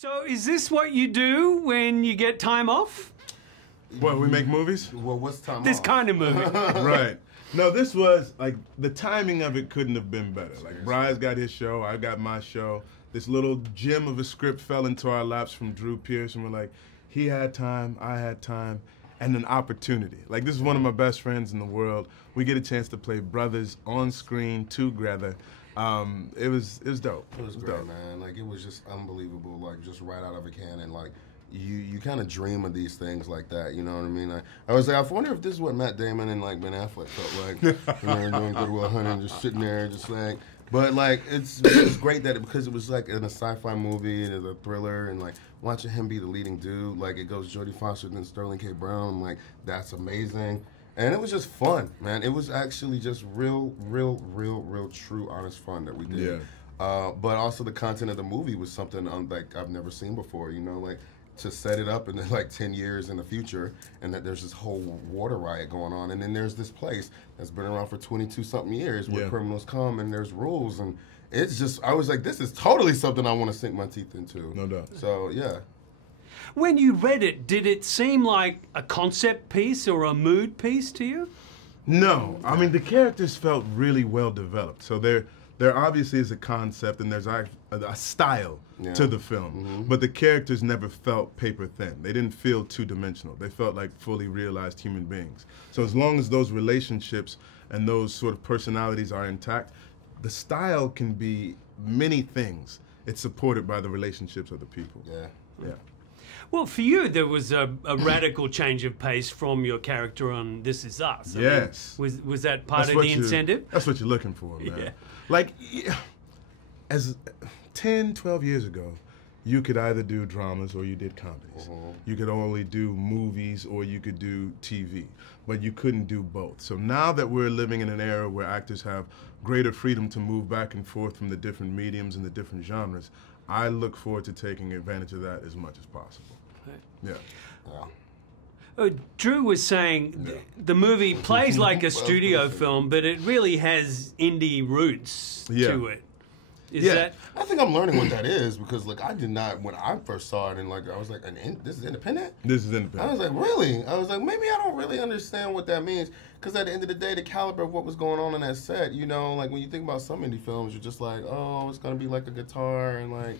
So is this what you do when you get time off? What, we make movies? Well, what's time This off? kind of movie. Right. No, this was, like, the timing of it couldn't have been better. Like, Bry's got his show, I got my show. This little gem of a script fell into our laps from Drew Pierce, and we're like, he had time, I had time, and an opportunity. Like, this is one of my best friends in the world. We get a chance to play brothers on screen together. It was dope. It was great, man. Like, it was just unbelievable. Like, just right out of a cannon. Like, you kind of dream of these things like that. You know what I mean? I was like, I wonder if this is what Matt Damon and like Ben Affleck felt like. You know, doing Good Will Hunting, just sitting there, just like. But like, it's great that because it was like in a sci-fi movie and it's a thriller, and like watching him be the leading dude. Like, it goes Jodie Foster, then Sterling K. Brown. I'm like, that's amazing. And it was just fun, man. It was actually just real, true, honest fun that we did. Yeah. But also the content of the movie was something like I've never seen before. You know, like to set it up in like 10 years in the future, and that there's this whole water riot going on, and then there's this place that's been around for 22-something years where criminals come and there's rules, and it's just, I was like, this is totally something I want to sink my teeth into. No doubt. So yeah. When you read it, did it seem like a concept piece or a mood piece to you? No, I mean the characters felt really well developed. So there obviously is a concept and there's a style to the film, but the characters never felt paper thin. They didn't feel two-dimensional. They felt like fully realized human beings. So as long as those relationships and those sort of personalities are intact, the style can be many things. It's supported by the relationships of the people. Yeah. Well, for you, there was a radical change of pace from your character on This Is Us. Yes. I mean, was that part of the incentive? That's what you're looking for, man. Yeah. Like, as 10, 12 years ago, you could either do dramas or you did comedies. You could only do movies or you could do TV, but you couldn't do both. So now that we're living in an era where actors have greater freedom to move back and forth from the different mediums and the different genres, I look forward to taking advantage of that as much as possible. Right. Yeah. Drew was saying the movie plays like a studio film, but it really has indie roots to it. Is that? I think I'm learning what that is, because like I did not, when I first saw it, and like I was like, this is independent? This is independent. I was like, really? I was like, maybe I don't really understand what that means, because at the end of the day, the caliber of what was going on in that set, you know, like when you think about some indie films, you're just like, oh, it's gonna be like a guitar and like,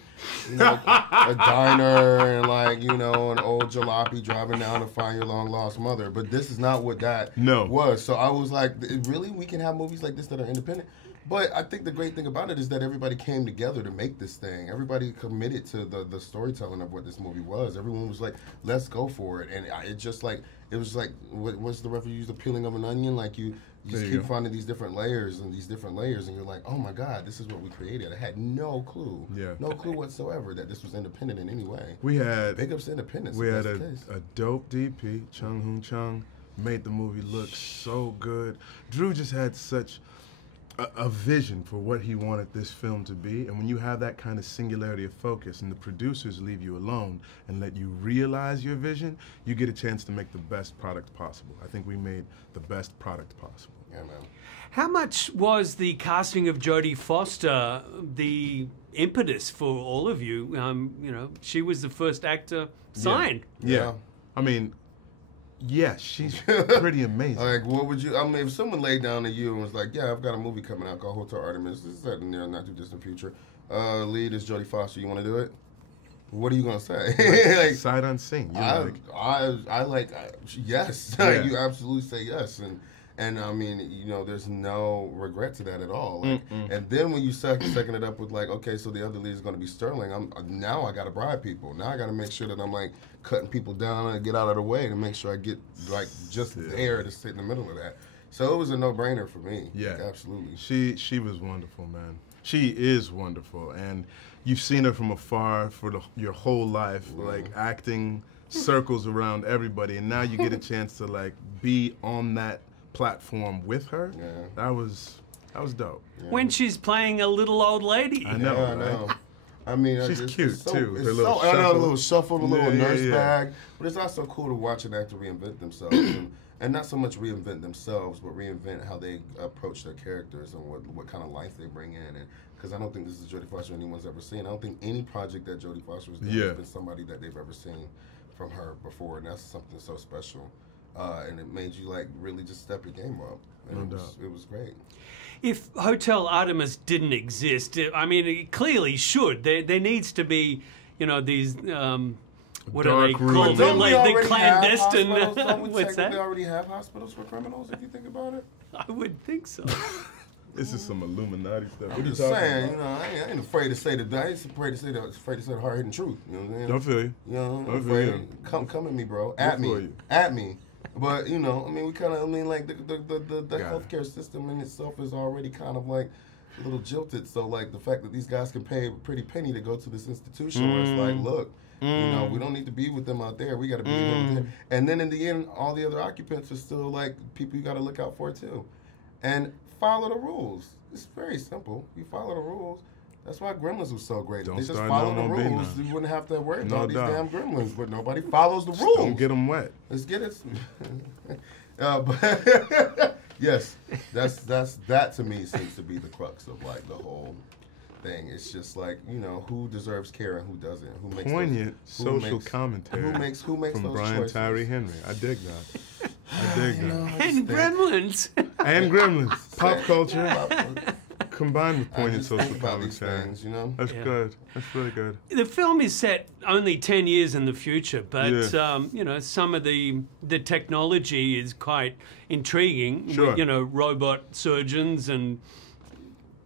you know, a diner and like, you know, an old jalopy driving down to find your long lost mother. But this is not what that was. So I was like, really? We can have movies like this that are independent? But I think the great thing about it is that everybody came together to make this thing. Everybody committed to the storytelling of what this movie was. Everyone was like, let's go for it. And it just like, it was like, what's the reference? You use the peeling of an onion? Like you just keep finding these different layers and these different layers, and you're like, oh my God, this is what we created. I had no clue. No clue whatsoever that this was independent in any way. We had big ups to independence. We had a dope DP, Chung Hoon Chung, made the movie look so good. Drew just had such a vision for what he wanted this film to be, and when you have that kind of singularity of focus and the producers leave you alone and let you realize your vision, you get a chance to make the best product possible. I think we made the best product possible. Yeah, man. How much was the casting of Jodie Foster the impetus for all of you? You know, she was the first actor signed. Yeah. I mean, yes, she's pretty amazing. Like, what would you, I mean, if someone laid down to you and was like, yeah, I've got a movie coming out called Hotel Artemis, this is set in the not too distant future, lead is Jodie Foster, you want to do it? What are you going to say? Like, sight unseen. I like, yes. Yeah. You absolutely say yes. And I mean, you know, there's no regret to that at all. Like, and then when you second it up with like, okay, so the other lead is going to be Sterling, now I got to bribe people. Now I got to make sure that I'm like cutting people down and get out of the way to make sure I get like just there to sit in the middle of that. So it was a no-brainer for me. Yeah, like, absolutely. She was wonderful, man. She is wonderful, and you've seen her from afar for your whole life, like acting circles around everybody, and now you get a chance to like be on that platform with her. That was dope. When she's playing a little old lady. I know. I know. I mean, she's cute too. It's so, I know, a little shuffle, a little nurse bag, but it's also cool to watch an actor reinvent themselves, and not so much reinvent themselves, but reinvent how they approach their characters and what kind of life they bring in, and because I don't think this is Jodie Foster anyone's ever seen. I don't think any project that Jodie Foster was doing has been somebody that they've ever seen from her before, and that's something so special. And it made you like really just step your game up. And it was great. If Hotel Artemis didn't exist, I mean, it clearly should. There needs to be, you know, these. What are they called? The clandestine. What's that? We already have hospitals for criminals, if you think about it. I would think so. This is some Illuminati stuff. I'm just saying, you know, I ain't afraid to say the. I ain't afraid to say the hard hitting truth. You know what I'm saying? Don't feel you. You know, I'm afraid. Come at me, bro. At me. But you know, I mean, like the healthcare system in itself is already kind of like a little jilted. So like the fact that these guys can pay a pretty penny to go to this institution where it's like, look, you know, we don't need to be with them out there. We got to be with them. And then in the end, all the other occupants are still like people you got to look out for too. And follow the rules. It's very simple. You follow the rules. That's why Gremlins was so great. They just follow the rules. You wouldn't have to worry about these damn gremlins. But nobody follows the rules. Don't get them wet. Let's get it. But yes, that to me seems to be the crux of like the whole thing. It's just like, you know, who deserves care and who doesn't. Who makes poignant social commentary. Who makes from those Brian choices? Tyree Henry. I dig that. I dig that. And Gremlins. And Gremlins. Pop culture. Combined with poignant social commentary. Things, you know? That's good. That's really good. The film is set only 10 years in the future, but you know, some of the technology is quite intriguing. Sure. With, you know, robot surgeons and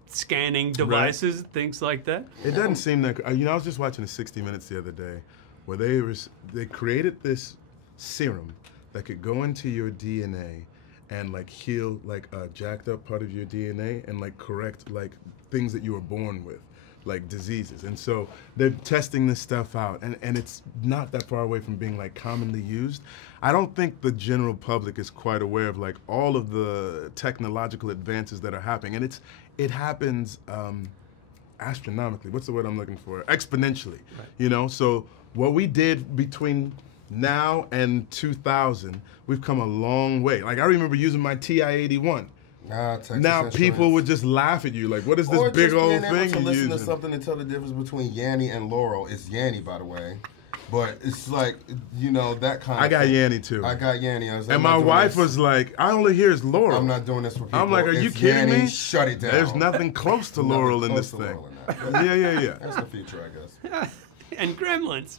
scanning devices, things like that. It doesn't seem that. You know, I was just watching the 60 Minutes the other day, where they created this serum that could go into your DNA and like heal like a jacked up part of your DNA and like correct like things that you were born with, like diseases. And so they're testing this stuff out, and it's not that far away from being like commonly used. I don't think the general public is quite aware of like all of the technological advances that are happening, and it happens astronomically. What's the word I'm looking for? Exponentially. Right. You know, so what we did between now and 2000, we've come a long way. Like I remember using my TI-81. Now people would just laugh at you, like, "What is this big old thing you're using?" To listen to something and tell the difference between Yanny and Laurel. It's Yanny, by the way, but it's like, you know, that kind. I got Yanny too. I got Yanny. I was like, and my wife was like, "I only hear is Laurel." I'm not doing this for people. I'm like, "Are you kidding me? Shut it down." There's nothing close to Laurel in this thing. Yeah. That's the future, I guess. And Gremlins.